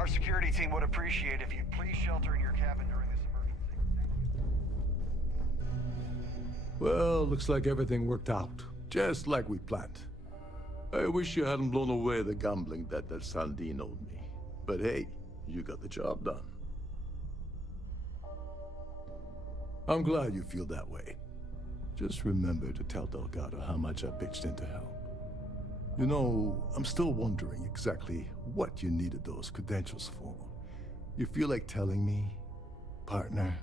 Our security team would appreciate if you'd please shelter in your cabin during this emergency. Thank you. Well, looks like everything worked out, just like we planned. I wish you hadn't blown away the gambling debt that Sandine owed me. But hey, you got the job done. I'm glad you feel that way. Just remember to tell Delgado how much I pitched in to help. You know, I'm still wondering exactly what you needed those credentials for. You feel like telling me, partner?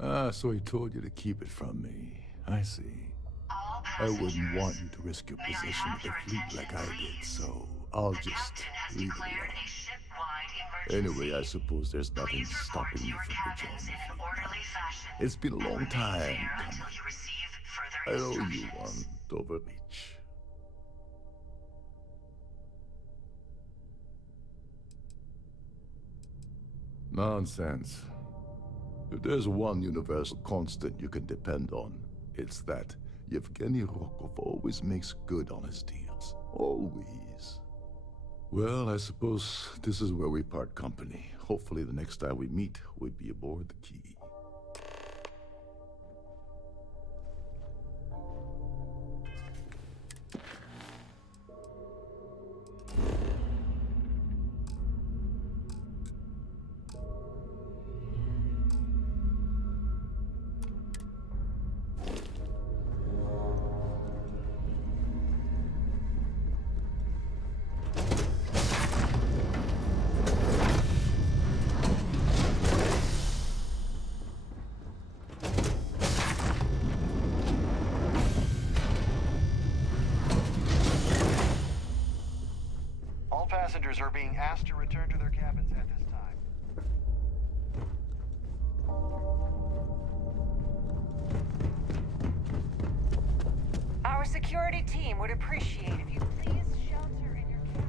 Ah, so he told you to keep it from me. I see. I wouldn't want you to risk your position with the fleet like I did, so I'll just leave it alone. Anyway, I suppose there's nothing stopping you from rejoining the fleet. It's been a long time coming. I owe you one, Dover Beach. Nonsense. If there's one universal constant you can depend on, it's that Yevgeny Rokov always makes good on his deals. Always. Well, I suppose this is where we part company. Hopefully the next time we meet, we'll be aboard the Key. All passengers are being asked to return to their cabins at this time. Our security team would appreciate if you please shelter in your cabin.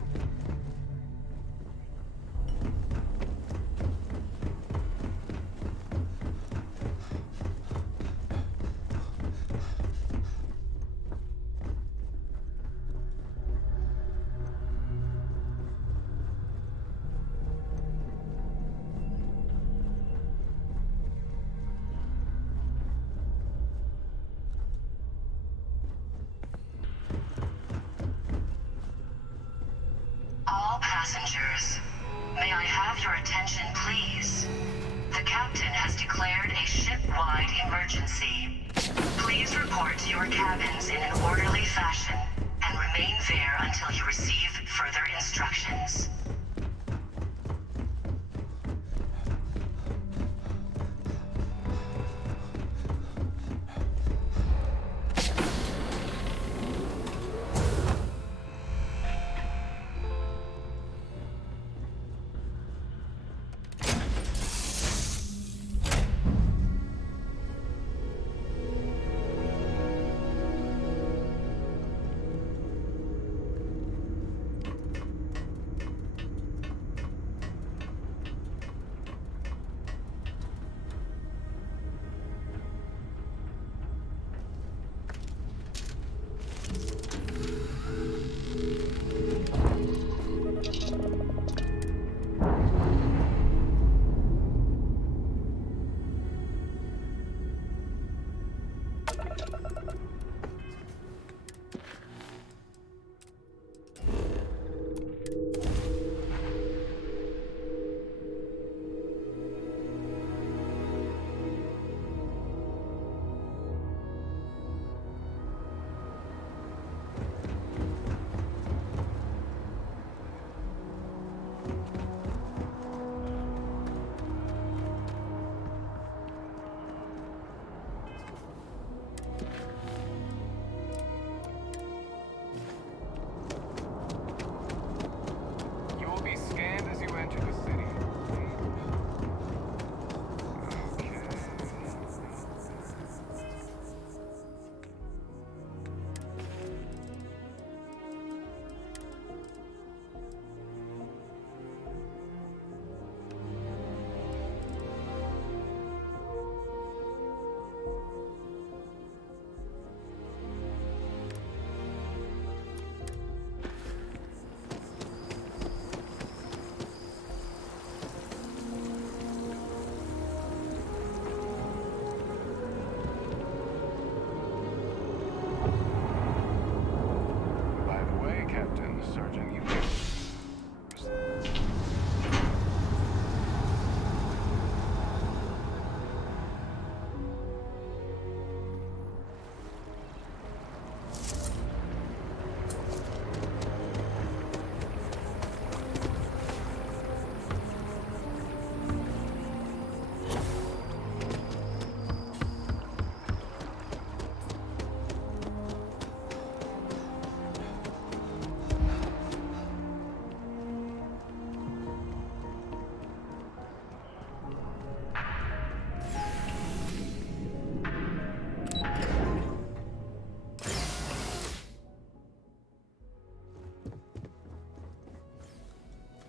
All passengers, may I have your attention, please? The captain has declared a ship-wide emergency. Please report to your cabins in an orderly fashion and remain there until you receive further instructions.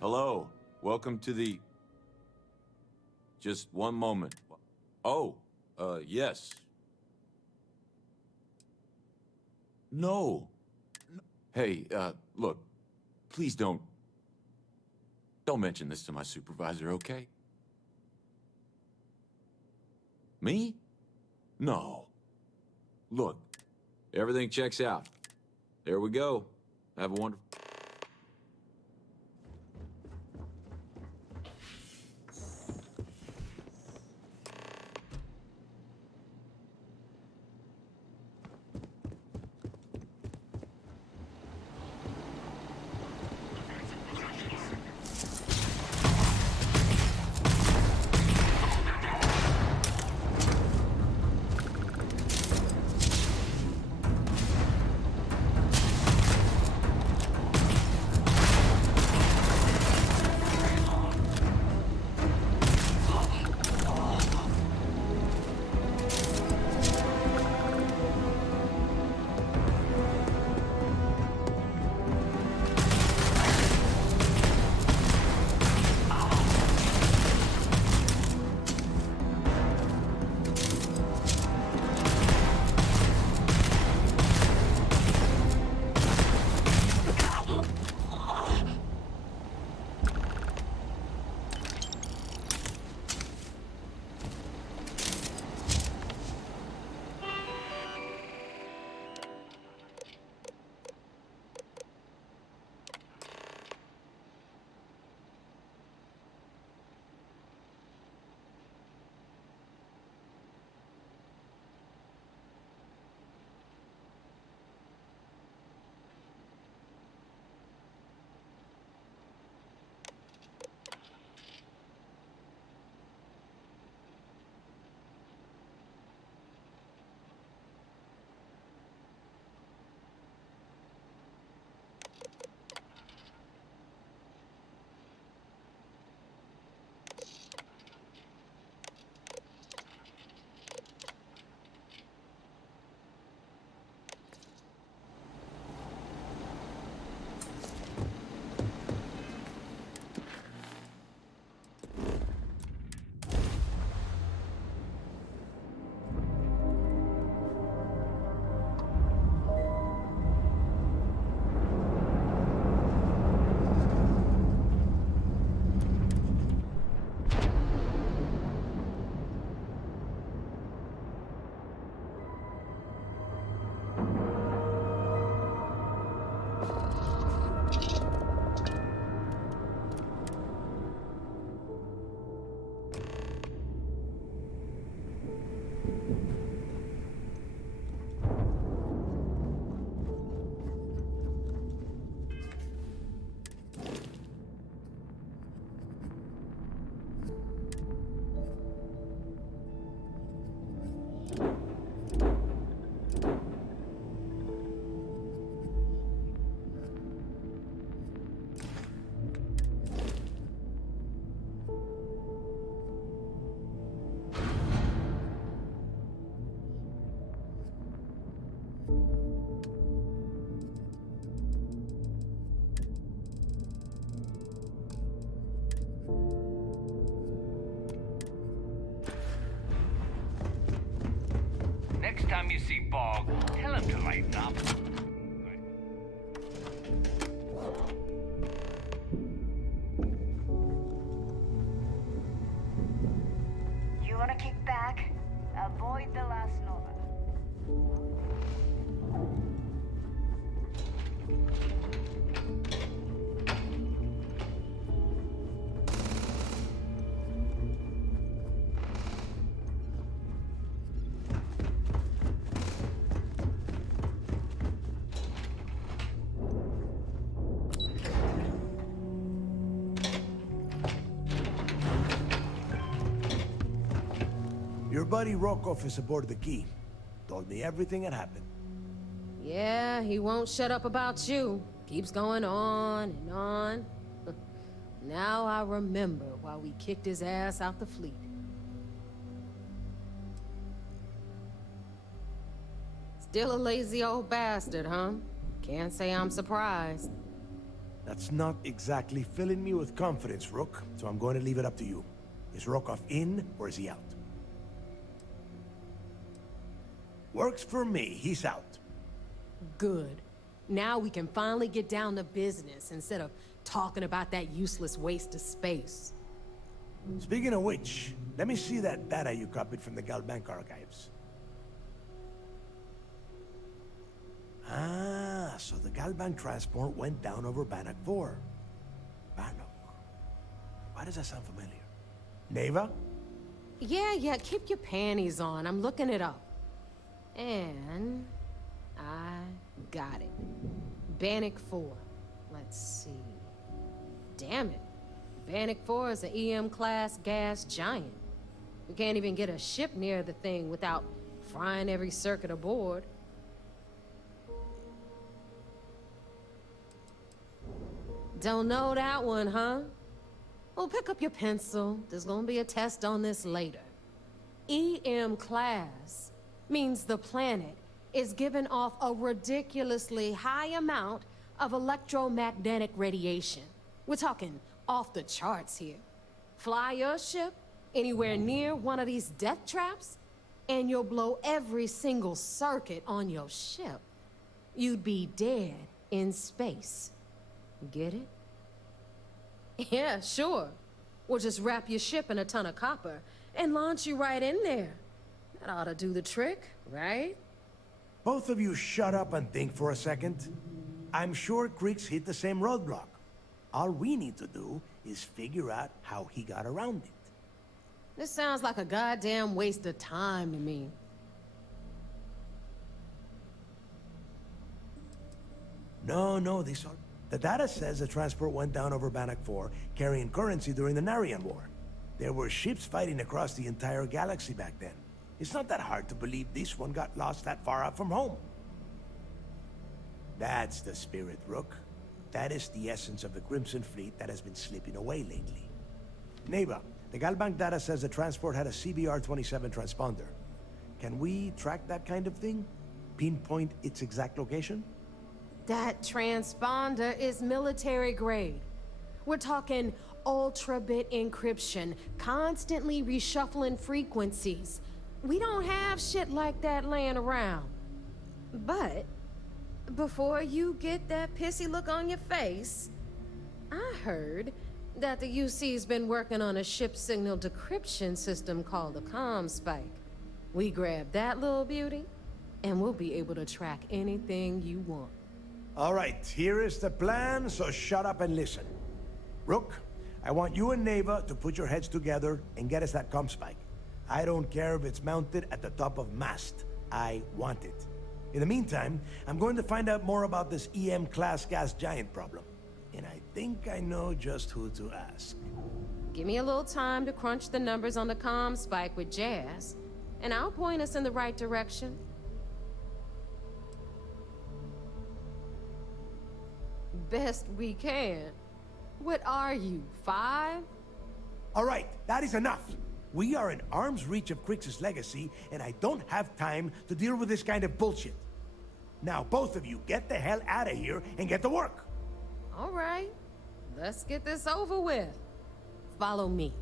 Hello. Welcome to the... Just one moment. Oh, yes. No. Hey, look. Please don't mention this to my supervisor, okay? Me? No. Look, everything checks out. There we go. Have a wonderful... Next time you see Bog, tell him to lighten up. You wanna kick back? Avoid the last Nova. Your buddy Rokov is aboard the Key. Told me everything that happened. Yeah, he won't shut up about you. Keeps going on and on. Now I remember why we kicked his ass out the fleet. Still a lazy old bastard, huh? Can't say I'm surprised. That's not exactly filling me with confidence, Rook, so I'm going to leave it up to you. Is Rokov in, or is he out? Works for me. He's out. Good. Now we can finally get down to business instead of talking about that useless waste of space. Speaking of which, let me see that data you copied from the Galbank archives. Ah, so the Galbank transport went down over Bannock 4. Bannock. Why does that sound familiar? Neva? Yeah, keep your panties on. I'm looking it up. And I got it. Bannock 4. Let's see. Damn it. Bannock 4 is an EM-class gas giant. We can't even get a ship near the thing without frying every circuit aboard. Don't know that one, huh? Well, pick up your pencil. There's gonna be a test on this later. EM-class means the planet is giving off a ridiculously high amount of electromagnetic radiation. We're talking off the charts here. Fly your ship anywhere near one of these death traps, and you'll blow every single circuit on your ship. You'd be dead in space. Get it? Yeah, sure. We'll just wrap your ship in a ton of copper and launch you right in there. That ought to do the trick, right? Both of you shut up and think for a second. I'm sure Creeks hit the same roadblock. All we need to do is figure out how he got around it. This sounds like a goddamn waste of time to me. No, these are... The data says the transport went down over Bannock 4, carrying currency during the Narian War. There were ships fighting across the entire galaxy back then. It's not that hard to believe this one got lost that far out from home. That's the spirit, Rook. That is the essence of the Crimson Fleet that has been slipping away lately. Neva, the Galbank data says the transport had a CBR-27 transponder. Can we track that kind of thing? Pinpoint its exact location? That transponder is military grade. We're talking ultra-bit encryption, constantly reshuffling frequencies. We don't have shit like that laying around. But before you get that pissy look on your face, I heard that the UC's been working on a ship signal decryption system called the ComSpike. We grab that little beauty, and we'll be able to track anything you want. All right, here is the plan, so shut up and listen. Rook, I want you and Neva to put your heads together and get us that ComSpike. I don't care if it's mounted at the top of mast. I want it. In the meantime, I'm going to find out more about this EM-class gas giant problem. And I think I know just who to ask. Give me a little time to crunch the numbers on the ComSpike with Jazz, and I'll point us in the right direction. Best we can. What are you, 5? All right, that is enough. We are in arm's reach of Crix's legacy, and I don't have time to deal with this kind of bullshit. Now, both of you, get the hell out of here and get to work. All right, let's get this over with. Follow me.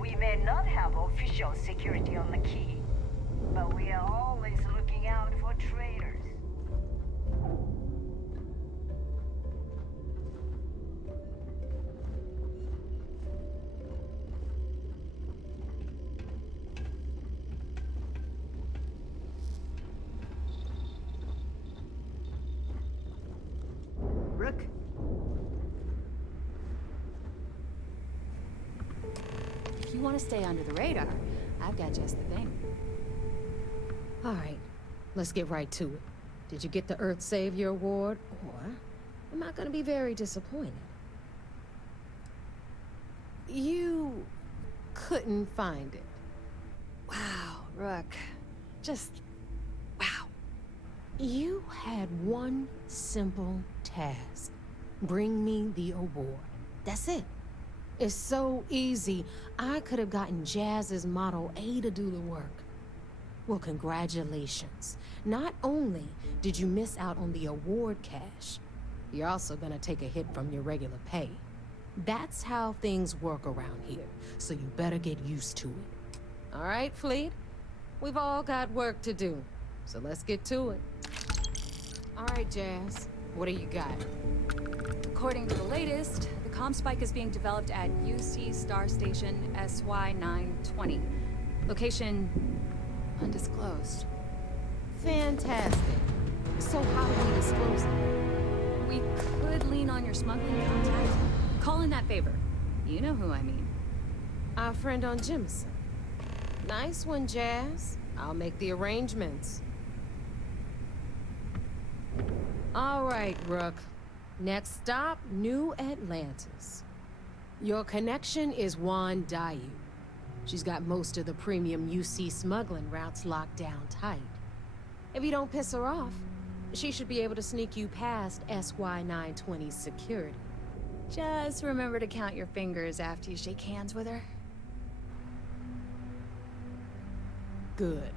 We may not have official security on the key, but we are always looking out for traitors. Rook? If you want to stay under the radar, I've got just the thing. All right, let's get right to it. Did you get the Earth Savior Award, or am I gonna be very disappointed? You couldn't find it. Wow, Rook. Just... wow. You had one simple task. Bring me the award. That's it. It's so easy. I could have gotten Jazz's Model A to do the work. Well, congratulations. Not only did you miss out on the award cash, you're also gonna take a hit from your regular pay. That's how things work around here, so you better get used to it. All right, Fleet? We've all got work to do, so let's get to it. All right, Jazz, what do you got? According to the latest, the comm spike is being developed at UC Star Station SY-920. Location undisclosed. Fantastic. So how do we disclose it? We could lean on your smuggling contact. Call in that favor. You know who I mean. Our friend on Jimson. Nice one, Jazz. I'll make the arrangements. All right, Rook. Next stop, New Atlantis. Your connection is Juan Dayu. She's got most of the premium UC smuggling routes locked down tight. If you don't piss her off, she should be able to sneak you past SY-920's security. Just remember to count your fingers after you shake hands with her. Good.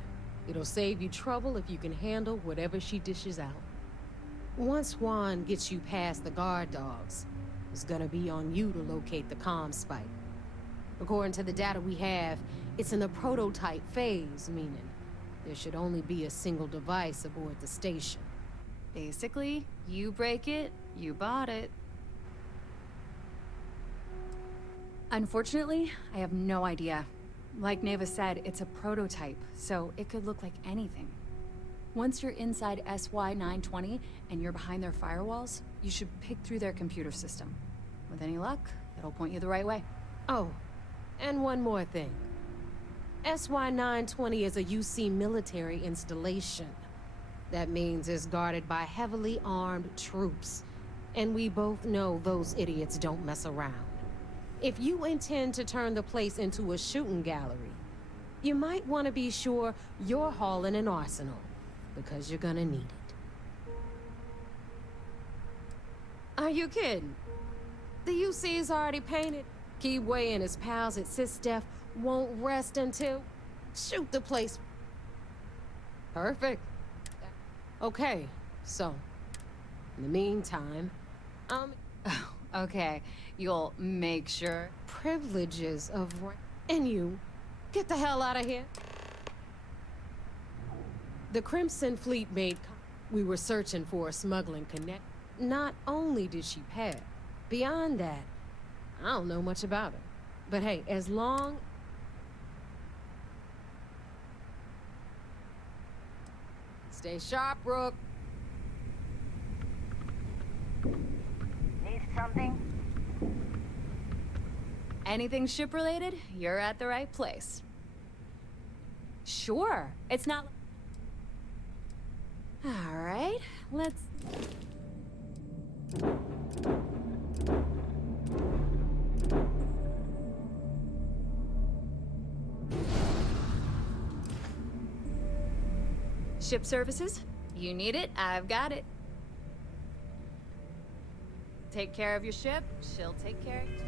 It'll save you trouble if you can handle whatever she dishes out. Once Juan gets you past the guard dogs, it's gonna be on you to locate the comm spike. According to the data we have, it's in the prototype phase, meaning there should only be a single device aboard the station. Basically, you break it, you bought it. Unfortunately, I have no idea. Like Neva said, it's a prototype, so it could look like anything. Once you're inside SY-920 and you're behind their firewalls, you should pick through their computer system. With any luck, it'll point you the right way. Oh, and one more thing. SY-920 is a UC military installation. That means it's guarded by heavily armed troops. And we both know those idiots don't mess around. If you intend to turn the place into a shooting gallery, you might want to be sure you're hauling an arsenal, because you're gonna need it. Are you kidding? The UC's already painted. Keyway and his pals at SysDef won't rest until... shoot the place. Perfect. Okay, so, in the meantime, Okay, you'll make sure. Privileges of... And you, get the hell out of here. The Crimson Fleet made... We were searching for a smuggling connect. Not only did she pass, beyond that, I don't know much about her. But hey, as long... Stay sharp, Rook. Need something? Anything ship-related, you're at the right place. Sure, it's not... All right, let's... Ship services? You need it, I've got it. Take care of your ship, she'll take care of you.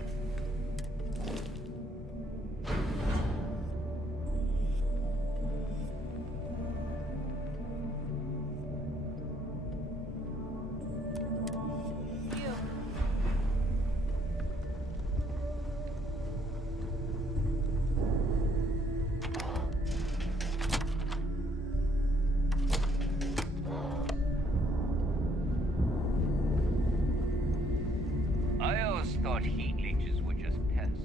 I always thought heat leeches were just pests.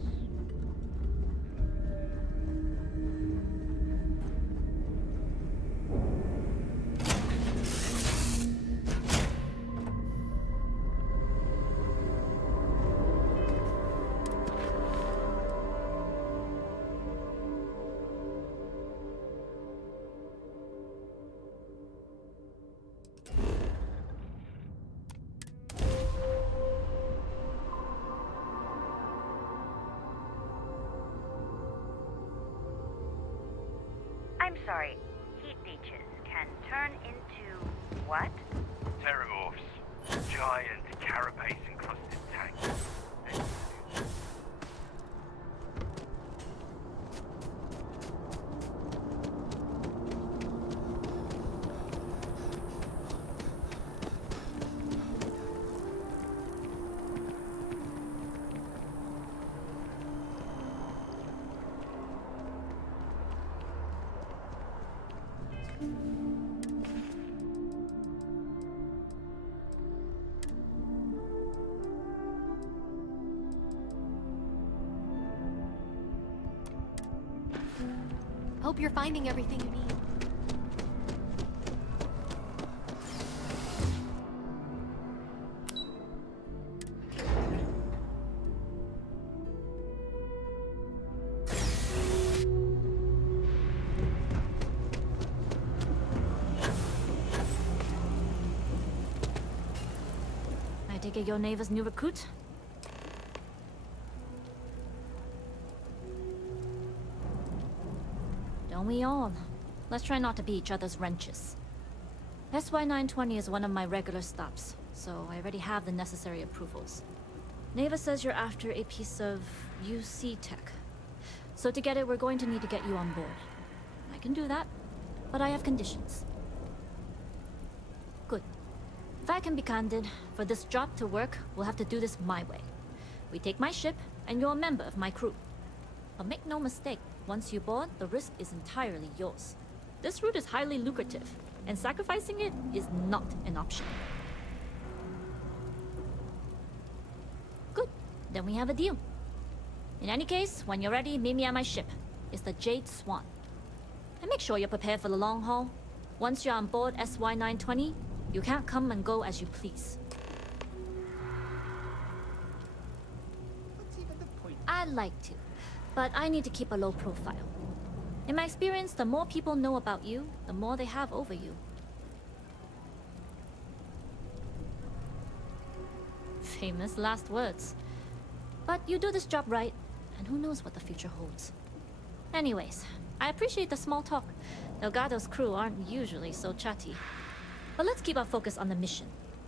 I'm sorry. Heat leeches can turn into What? Terramorphs. Giant carapace-encrusted tanks. Hope you're finding everything you need. I take it your neighbor's new recruit? Don't we all? Let's try not to be each other's wrenches. SY-920 is one of my regular stops, so I already have the necessary approvals. Neva says you're after a piece of UC tech. So to get it, we're going to need to get you on board. I can do that, but I have conditions. Good. If I can be candid, for this job to work, we'll have to do this my way. We take my ship, and you're a member of my crew. But make no mistake, once you board, the risk is entirely yours. This route is highly lucrative, and sacrificing it is not an option. Good. Then we have a deal. In any case, when you're ready, meet me at my ship. It's the Jade Swan. And make sure you're prepared for the long haul. Once you're on board SY-920, you can't come and go as you please. What's even the point? I'd like to, but I need to keep a low profile. In my experience, the more people know about you, the more they have over you. Famous last words. But you do this job right, and who knows what the future holds. Anyways, I appreciate the small talk. Delgado's crew aren't usually so chatty. But let's keep our focus on the mission.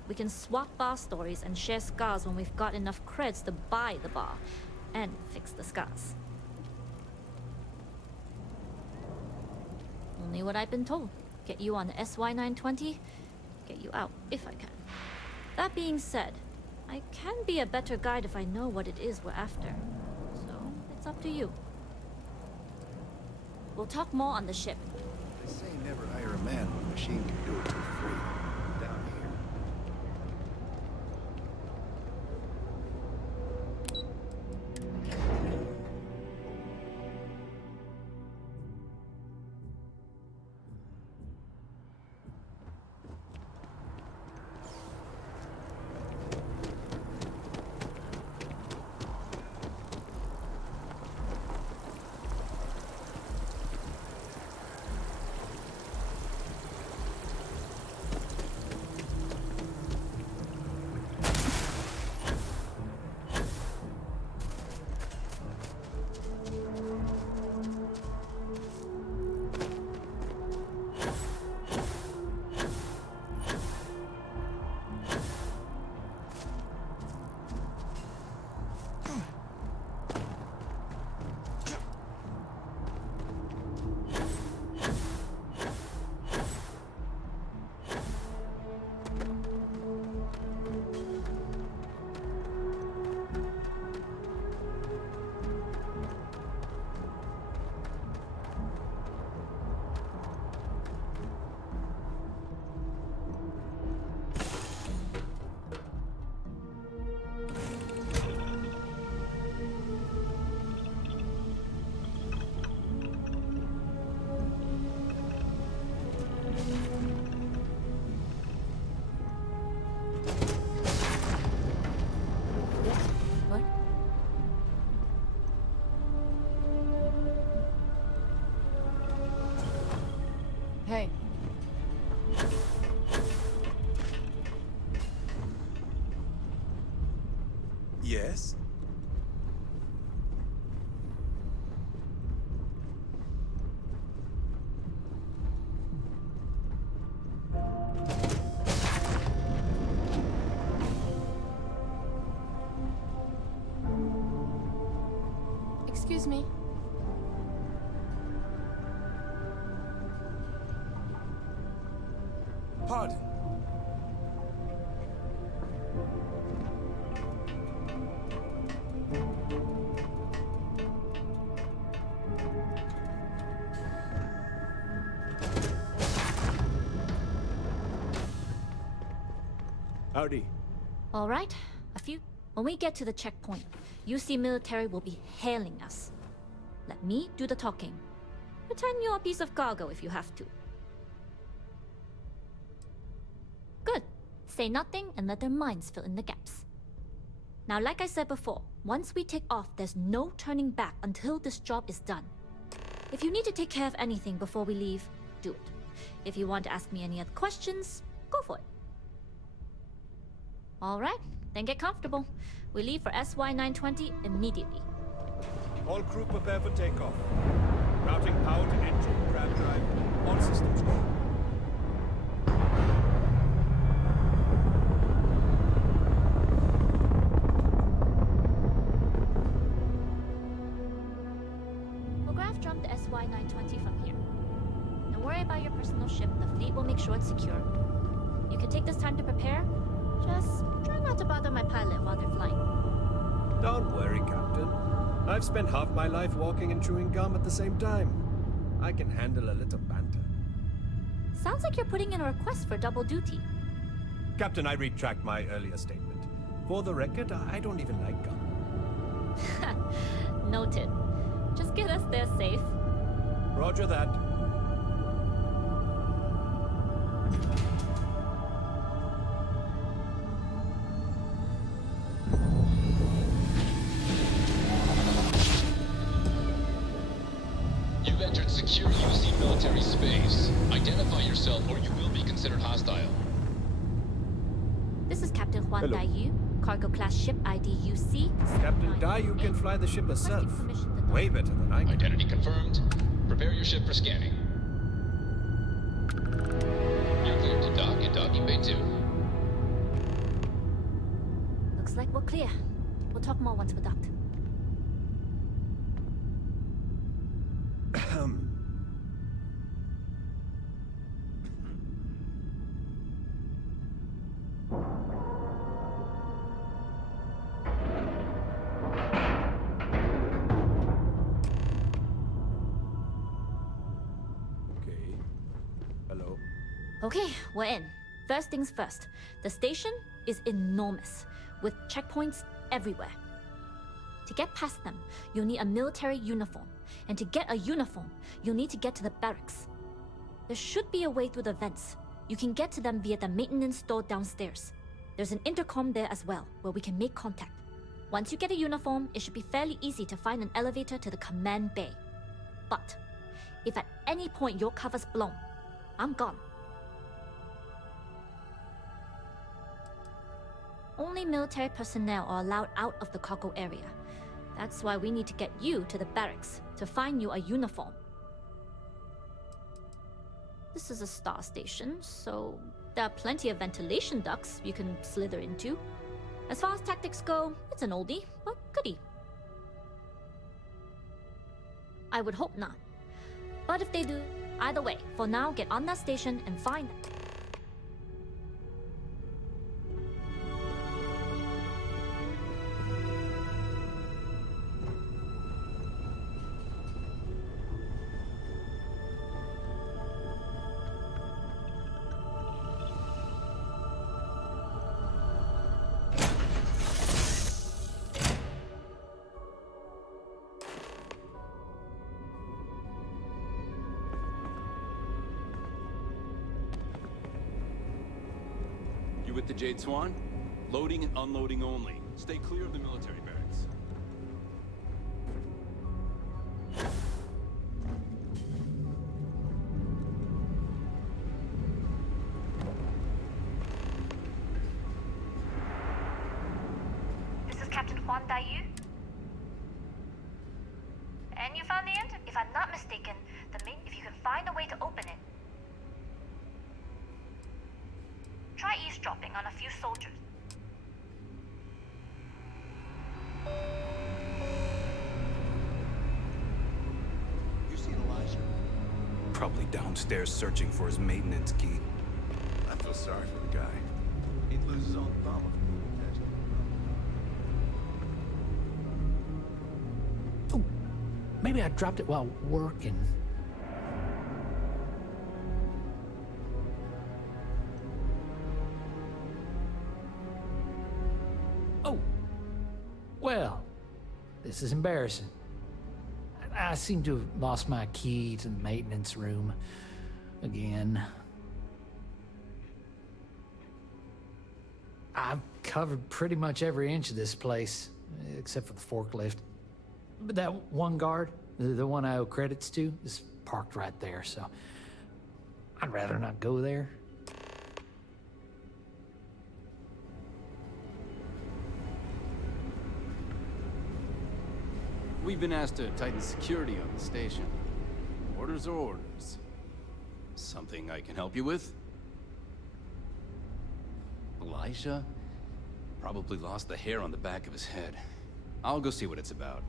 We can swap bar stories and share scars when we've got enough creds to buy the bar and fix the scars. Only what I've been told. Get you on the SY-920, get you out if I can. That being said, I can be a better guide if I know what it is we're after. So, it's up to you. We'll talk more on the ship. They say never hire a man when a machine can do it for free. Down here. What? Hey. Yes? Excuse me. Pardon. Howdy. All right, when we get to the checkpoint, UC military will be hailing us. Let me do the talking. Pretend you're a piece of cargo if you have to. Good. Say nothing and let their minds fill in the gaps. Now, like I said before, once we take off, there's no turning back until this job is done. If you need to take care of anything before we leave, do it. If you want to ask me any other questions, go for it. All right, then get comfortable. We leave for SY-920 immediately. All crew prepare for takeoff. Routing power to engine, crab drive, all systems go. We'll graph jump the SY-920 from here. Don't worry about your personal ship. The fleet will make sure it's secure. You can take this time to prepare. Just try not to bother my pilot while they're flying. Don't worry, Captain. I've spent half my life walking and chewing gum at the same time. I can handle a little banter. Sounds like you're putting in a request for double duty. Captain, I retract my earlier statement. For the record, I don't even like gum. Noted. Just get us there safe. Roger that. You've entered secure UC military space. Identify yourself or you will be considered hostile. This is Captain Huan Hello. Daiyu, cargo class ship ID UC. Captain Daiyu can fly the ship herself. Way better than I can. Identity confirmed. Prepare your ship for scanning. You're cleared to dock in docking bay 2. Looks like we're clear. We'll talk more once we're docked. Okay. Hello. Okay, we're in. First things first. The station is enormous, with checkpoints everywhere. To get past them, you'll need a military uniform. And to get a uniform, you'll need to get to the barracks. There should be a way through the vents. You can get to them via the maintenance store downstairs. There's an intercom there as well, where we can make contact. Once you get a uniform, it should be fairly easy to find an elevator to the command bay. But if at any point your cover's blown, I'm gone. Only military personnel are allowed out of the cargo area. That's why we need to get you to the barracks to find you a uniform. This is a star station, so there are plenty of ventilation ducts you can slither into. As far as tactics go, it's an oldie, but goodie. I would hope not. But if they do, either way, for now, get on that station and find them. You with the Jade Swan? Loading and unloading only. Stay clear of the military barracks. This is Captain Huan Daiyu. And you found the end? If I'm not mistaken, if you can find a way to open it. Try eavesdropping on a few soldiers. Probably downstairs searching for his maintenance key. I feel sorry for the guy. He'd lose his own thumb if Oh, maybe I dropped it while working. Oh, well, this is embarrassing. I seem to have lost my key to the maintenance room again. I've covered pretty much every inch of this place, except for the forklift. But that one guard, the one I owe credits to, is parked right there, so I'd rather not go there. We've been asked to tighten security on the station. Orders are orders. Something I can help you with? Elijah? Probably lost the hair on the back of his head. I'll go see what it's about.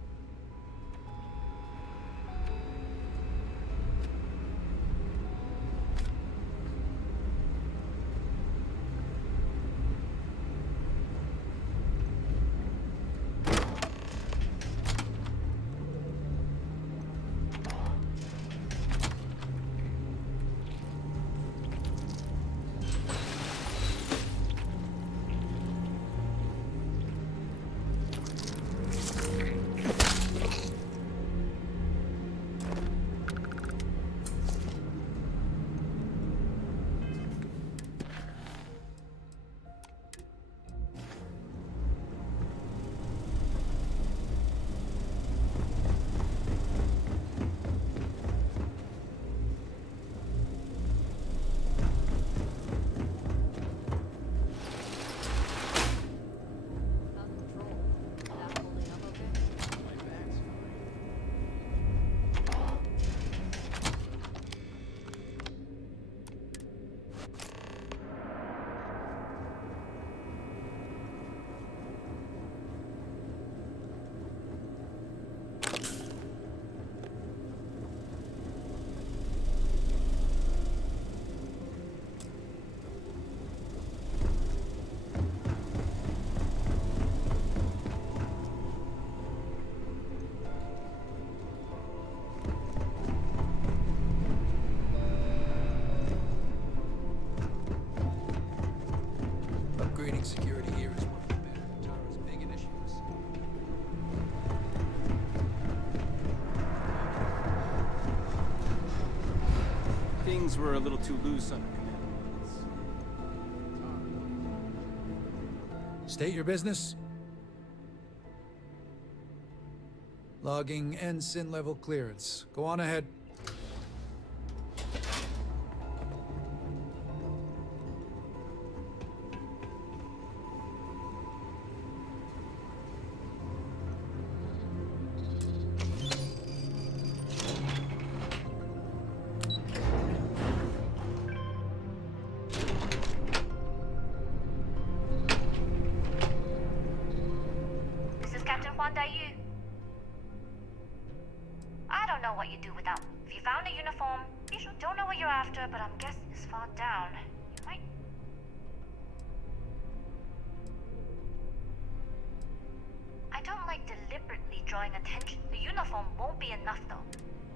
Upgrading security here is one of the Tara's big initiatives. Things were a little too loose under command. State your business. Logging ensign level clearance. Go on ahead. I don't know what you do without. If you found a uniform, you don't know what you're after, but I'm guessing it's far down. You might. I don't like deliberately drawing attention. The uniform won't be enough, though.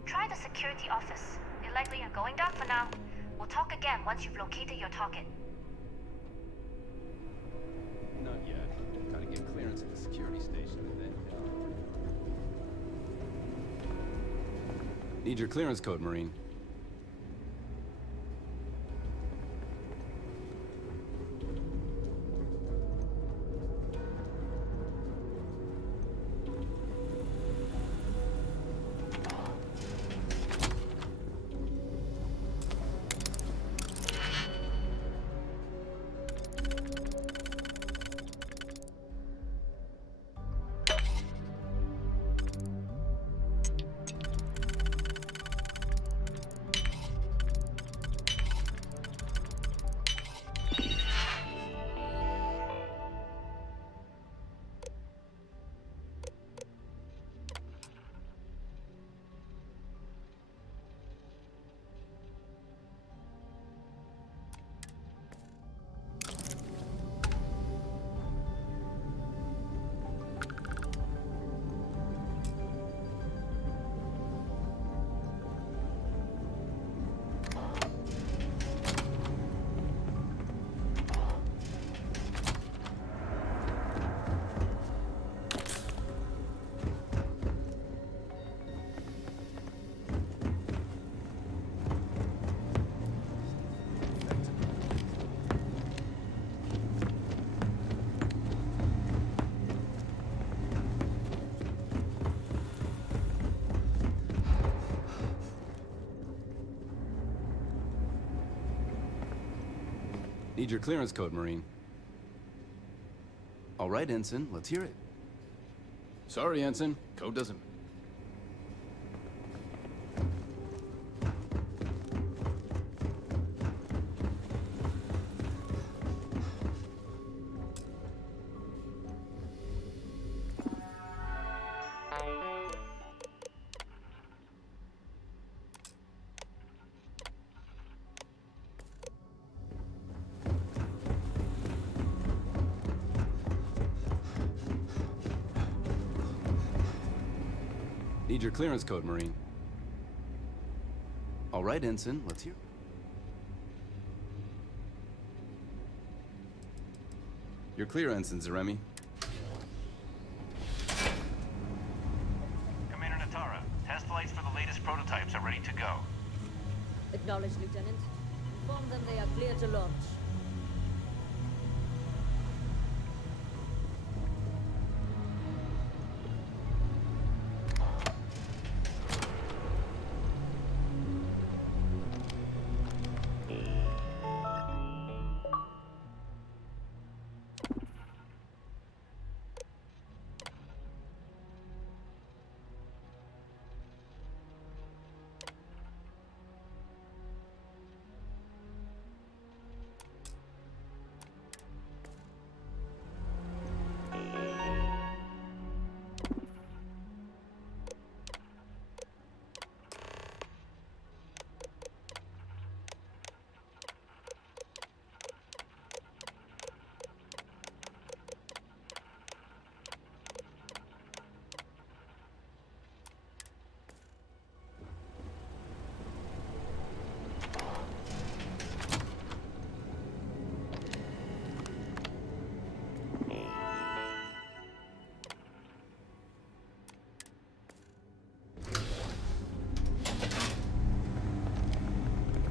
Try the security office. They likely are going down for now. We'll talk again once you've located your target. Not yet. Gotta get clearance at the security station and then head on. Need your clearance code, Marine. Need your clearance code, Marine. All right, Ensign, let's hear it. Sorry, Ensign. Code doesn't... Need your clearance code, Marine. All right, Ensign, let's hear. You're clear, Ensign Zaremi. Commander Natara, test flights for the latest prototypes are ready to go. Acknowledged, Lieutenant. Inform them they are clear to launch.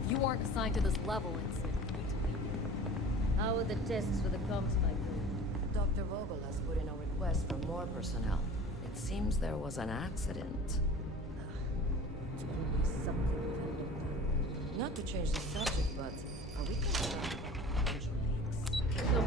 You aren't assigned to this level, Ensign. You need to leave. How are the tests for the comms spike going? Dr. Vogel has put in a request for more personnel. It seems there was an accident. It's always something we've had looked at. Not to change the subject, but are we concerned about potential leaks? No.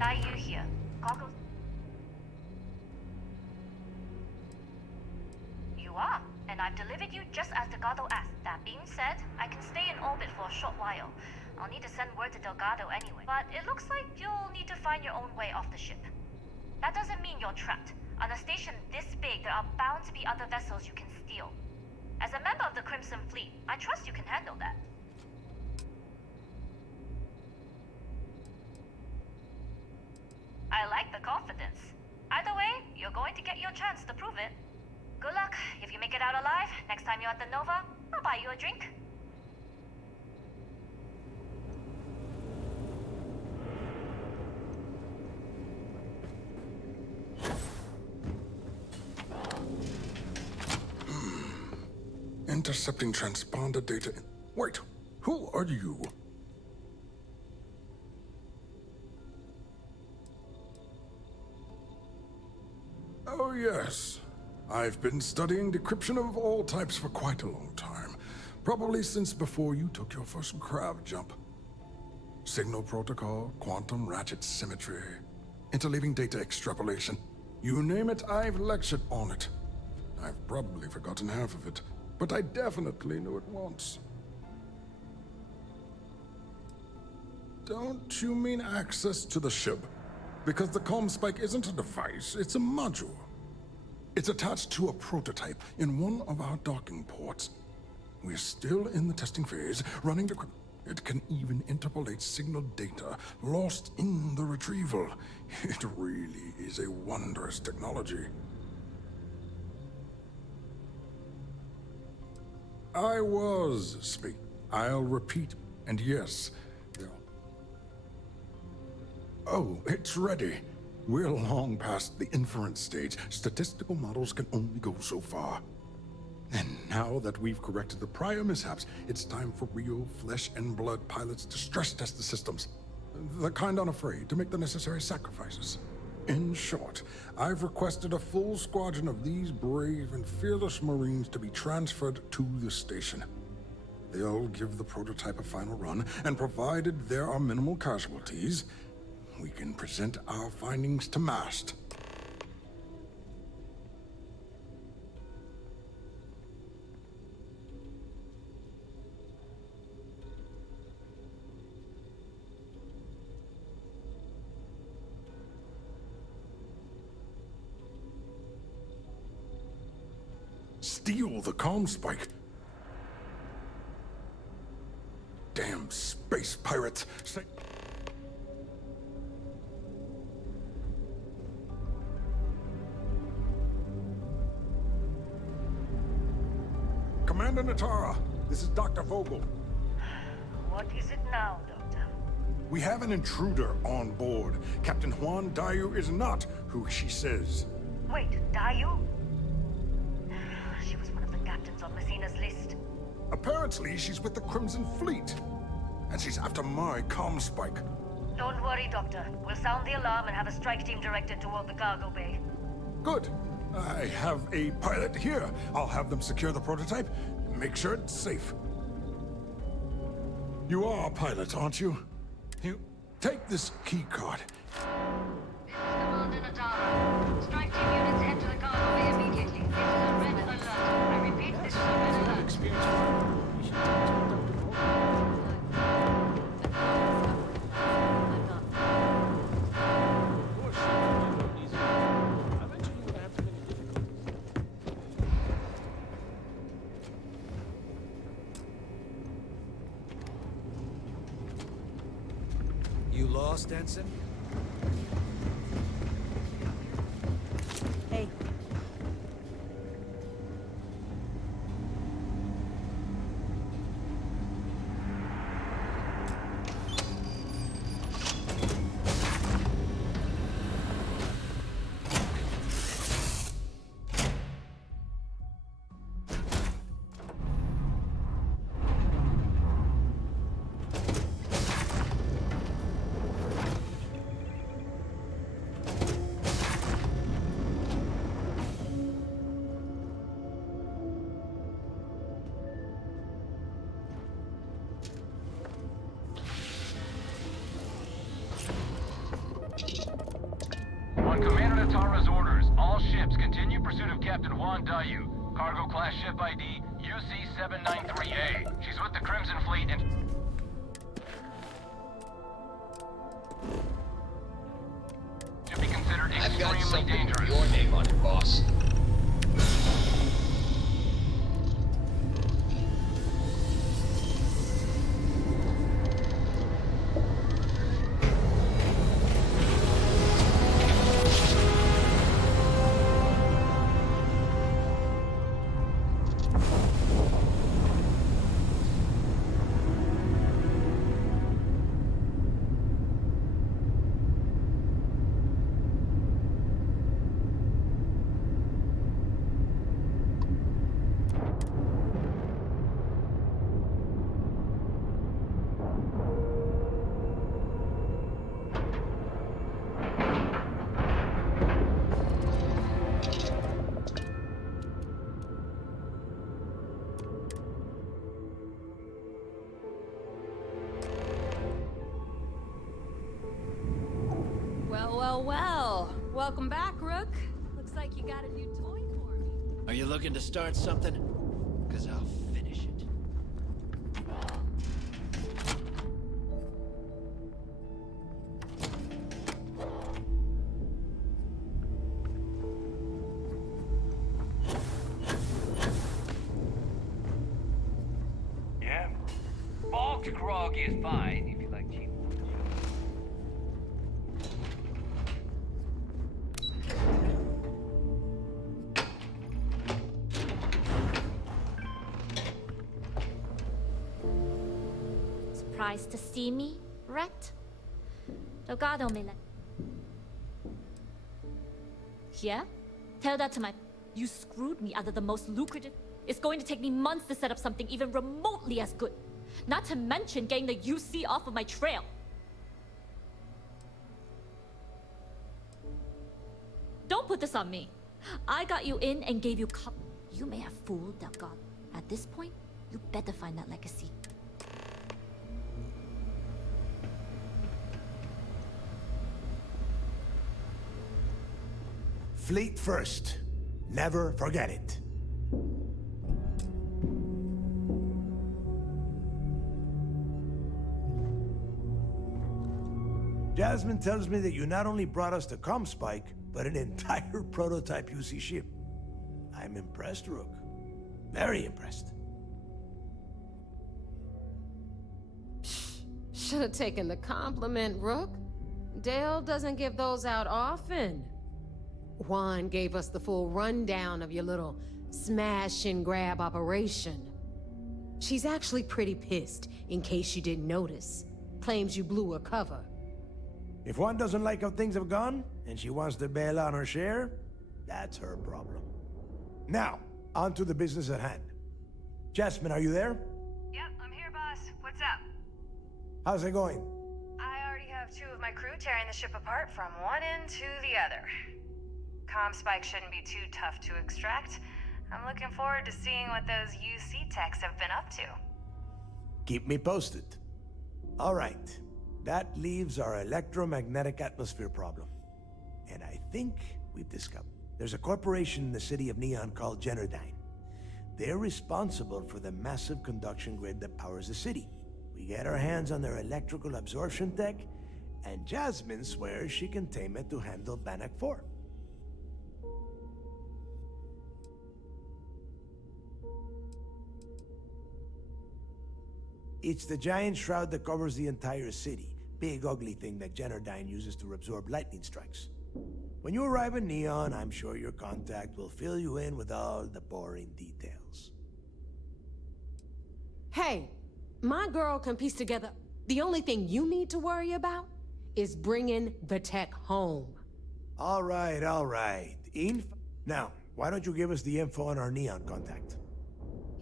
Are you here? Goggles. You are, and I've delivered you just as Delgado asked. That being said, I can stay in orbit for a short while. I'll need to send word to Delgado anyway. But it looks like you'll need to find your own way off the ship. That doesn't mean you're trapped. On a station this big, there are bound to be other vessels you can steal. As a member of the Crimson Fleet, I trust you can handle that. I like the confidence. Either way, you're going to get your chance to prove it. Good luck. If you make it out alive, next time you're at the Nova, I'll buy you a drink. Intercepting transponder data. Wait, who are you? Oh, yes. I've been studying decryption of all types for quite a long time. Probably since before you took your first crab jump. Signal protocol, quantum ratchet symmetry, interleaving data extrapolation. You name it, I've lectured on it. I've probably forgotten half of it, but I definitely knew it once. Don't you mean access to the ship? Because the comm spike isn't a device, it's a module. It's attached to a prototype in one of our docking ports. We're still in the testing phase, running the... It can even interpolate signal data lost in the retrieval. It really is a wondrous technology. I was speak. I'll repeat, and yes, oh, it's ready. We're long past the inference stage. Statistical models can only go so far. And now that we've corrected the prior mishaps, it's time for real flesh and blood pilots to stress test the systems. The kind unafraid to make the necessary sacrifices. In short, I've requested a full squadron of these brave and fearless Marines to be transferred to the station. They'll give the prototype a final run, and provided there are minimal casualties, we can present our findings to MAST. Steal the comm spike. Damn space pirates. Commander Natara, this is Dr. Vogel. What is it now, Doctor? We have an intruder on board. Captain Juan Dayu is not who she says. Wait, Dayu? She was one of the captains on Messina's list. Apparently, she's with the Crimson Fleet. And she's after my comm spike. Don't worry, Doctor. We'll sound the alarm and have a strike team directed toward the cargo bay. Good. I have a pilot here. I'll have them secure the prototype and make sure it's safe. You are a pilot, aren't you? You take this key card. This is Commander Natara. Strike team units head to the cargo bay immediately. This is a red alert. I repeat, this is a red alert. You lost, Ensign? Hey. On Commander Natara's orders, all ships continue pursuit of Captain Juan Dayu. Cargo class ship ID UC-793A. She's with the Crimson Fleet and... to be considered extremely dangerous. Your name on it, boss. Well. Welcome back, Rook. Looks like you got a new toy for me. Are you looking to start something? Because I'll finish it. Yeah. Bog grog is fine if you like cheap. Surprised to see me, Ret? Delgado may let... Yeah? Tell that to my... You screwed me out of the most lucrative... It's going to take me months to set up something even remotely as good. Not to mention getting the UC off of my trail. Don't put this on me. I got you in and gave you You may have fooled Delgado. At this point, you better find that legacy. Fleet first. Never forget it. Jasmine tells me that you not only brought us the comm spike, but an entire prototype UC ship. I'm impressed, Rook. Very impressed. Should have taken the compliment, Rook. Dale doesn't give those out often. Juan gave us the full rundown of your little smash and grab operation. She's actually pretty pissed, in case you didn't notice. Claims you blew her cover. If Juan doesn't like how things have gone, and she wants to bail on her share, that's her problem. Now, on to the business at hand. Jasmine, are you there? Yep, I'm here, boss. What's up? How's it going? I already have 2 of my crew tearing the ship apart from one end to the other. Comm spike shouldn't be too tough to extract. I'm looking forward to seeing what those UC techs have been up to. Keep me posted. All right. That leaves our electromagnetic atmosphere problem. And I think we've discovered. There's a corporation in the city of Neon called Generdyne. They're responsible for the massive conduction grid that powers the city. We get our hands on their electrical absorption tech, and Jasmine swears she can tame it to handle Bannock 4. It's the giant shroud that covers the entire city. Big ugly thing that Generdyne uses to absorb lightning strikes. When you arrive in Neon, I'm sure your contact will fill you in with all the boring details. Hey, my girl can piece together. The only thing you need to worry about is bringing the tech home. All right. Now, why don't you give us the info on our Neon contact?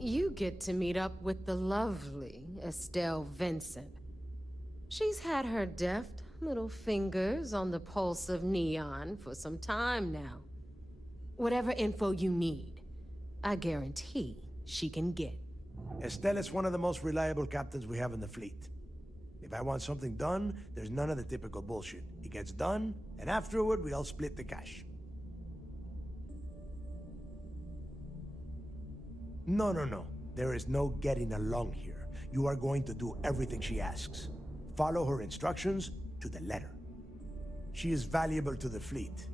You get to meet up with the lovely Estelle Vincent. She's had her deft little fingers on the pulse of Neon for some time now. Whatever info you need, I guarantee she can get. Estelle is one of the most reliable captains we have in the fleet. If I want something done, there's none of the typical bullshit. It gets done, and afterward, we all split the cash. No. There is no getting along here. You are going to do everything she asks. Follow her instructions to the letter. She is valuable to the fleet.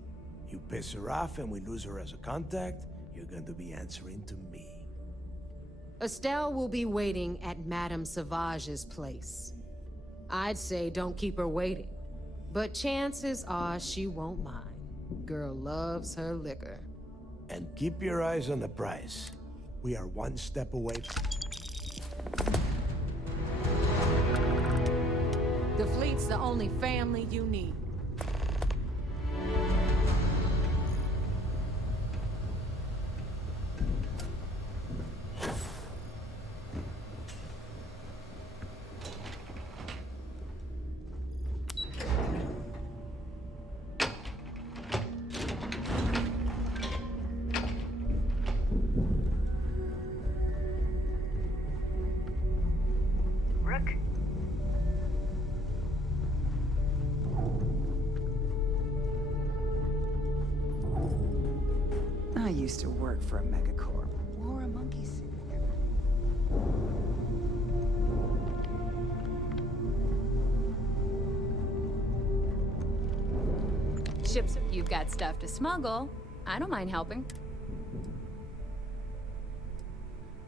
You piss her off and we lose her as a contact, you're going to be answering to me. Estelle will be waiting at Madame Sauvage's place. I'd say don't keep her waiting, but chances are she won't mind. Girl loves her liquor. And keep your eyes on the prize. We are one step away. The fleet's the only family you need. Rook? I used to work for a megacorp. Or a monkey suit. Ships, you've got stuff to smuggle. I don't mind helping.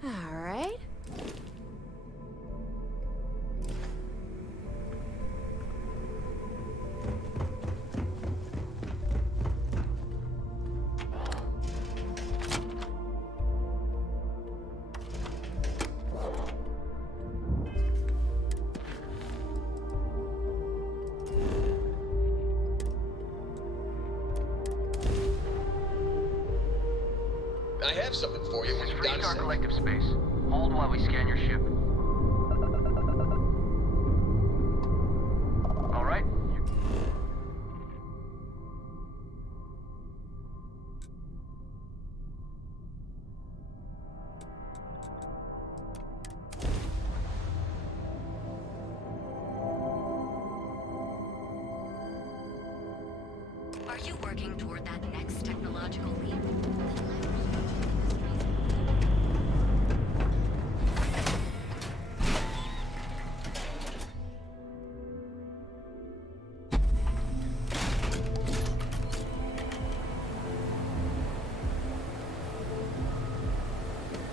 All right. I have something for you when you've got Our it. collective space. Hold while we scan your ship. All right. Are you working toward that next technological leap? Then